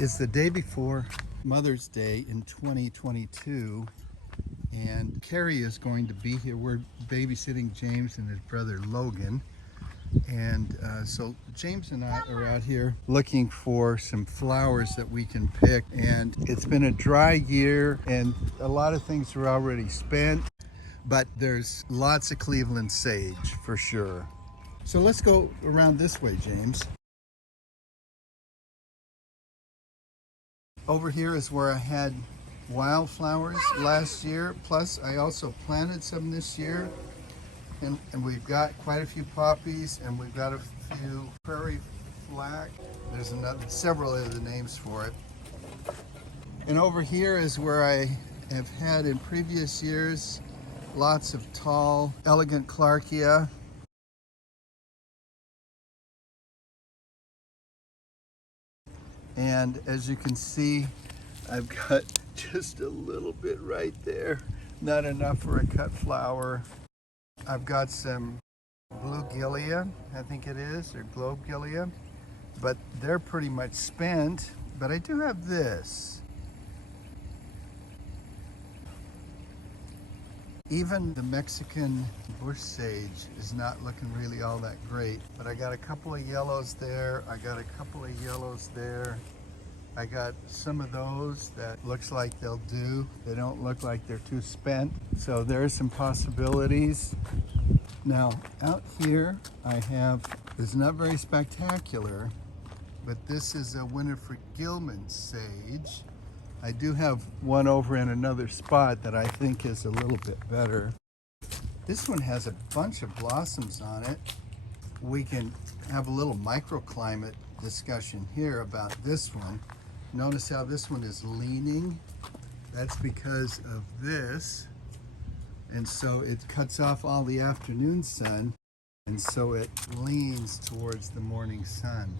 It's the day before Mother's Day in 2022, and Cari is going to be here. We're babysitting James and his brother Logan. And so James and I are out here looking for some flowers that we can pick. And it's been a dry year and a lot of things are already spent, but there's lots of Cleveland sage for sure. So let's go around this way, James. Over here is where I had wildflowers last year, plus I also planted some this year. And we've got quite a few poppies, and we've got a few prairie flack. There's several other names for it. And over here is where I have had in previous years lots of tall, elegant Clarkia. And as you can see, I've got just a little bit right there, not enough for a cut flower. I've got some Bluegilia, I think it is, or Globegilia, but they're pretty much spent. But I do have this. Even the Mexican bush sage is not looking really all that great, but I got a couple of yellows there. I got a couple of yellows there. I got some of those that looks like they'll do. They don't look like they're too spent. So there's some possibilities. Now out here I have, it's not very spectacular, but this is a Winnifred Gilman sage. I do have one over in another spot that I think is a little bit better. This one has a bunch of blossoms on it. We can have a little microclimate discussion here about this one. Notice how this one is leaning. That's because of this. And so it cuts off all the afternoon sun, and so it leans towards the morning sun.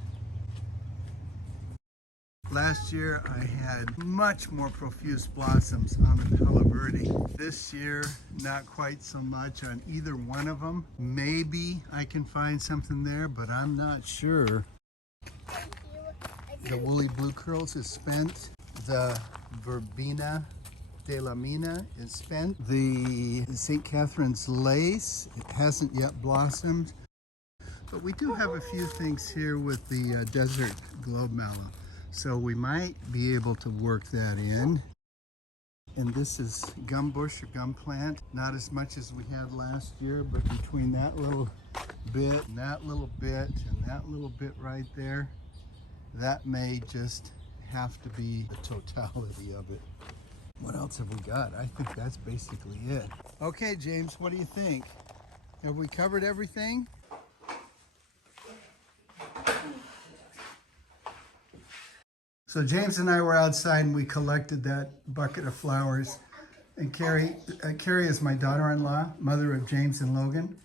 Last year I had much more profuse blossoms on the Verde. This year, not quite so much on either one of them. Maybe I can find something there, but I'm not sure. The woolly blue curls is spent. The verbena de la Mina is spent. The St. Catherine's lace, it hasn't yet blossomed. But we do have a few things here with the desert Globemallow. So we might be able to work that in. And this is gum bush or gum plant. Not as much as we had last year, but between that little bit and that little bit and that little bit right there, that may just have to be the totality of it. What else have we got? I think that's basically it. Okay, James, what do you think? Have we covered everything? So James and I were outside and we collected that bucket of flowers. And Cari is my daughter-in-law, mother of James and Logan.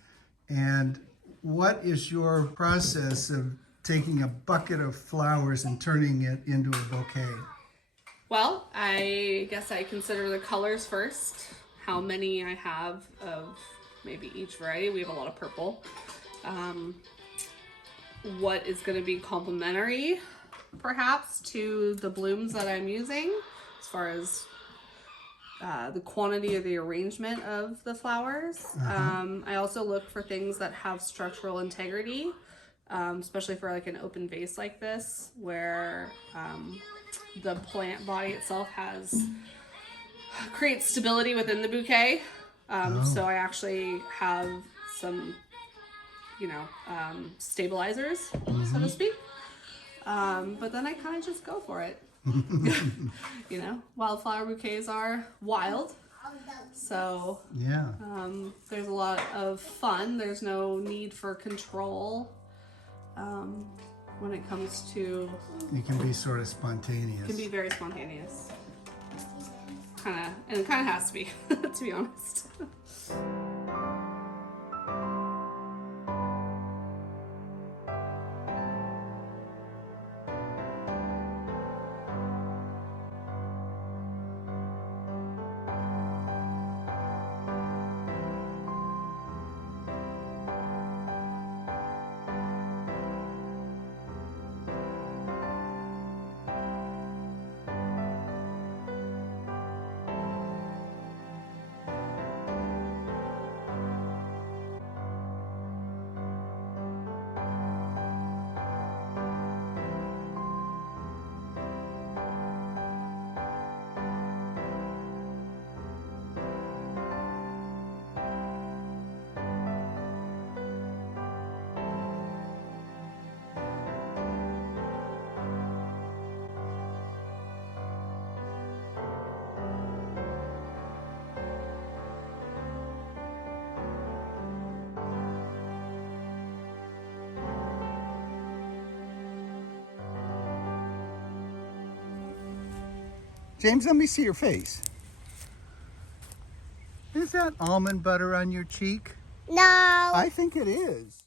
And what is your process of taking a bucket of flowers and turning it into a bouquet? Well, I guess I consider the colors first, how many I have of maybe each variety. We have a lot of purple. What is going to be complementary, perhaps, to the blooms that I'm using, as far as the quantity or the arrangement of the flowers. I also look for things that have structural integrity, especially for like an open vase like this, where the plant body itself creates stability within the bouquet. So I actually have some, stabilizers, so to speak. But then I kind of just go for it. Wildflower bouquets are wild. So yeah, there's a lot of fun. There's no need for control when it comes to... It can be sort of spontaneous. It can be very spontaneous. And it kind of has to be, to be honest. James, let me see your face. Is that almond butter on your cheek? No. I think it is.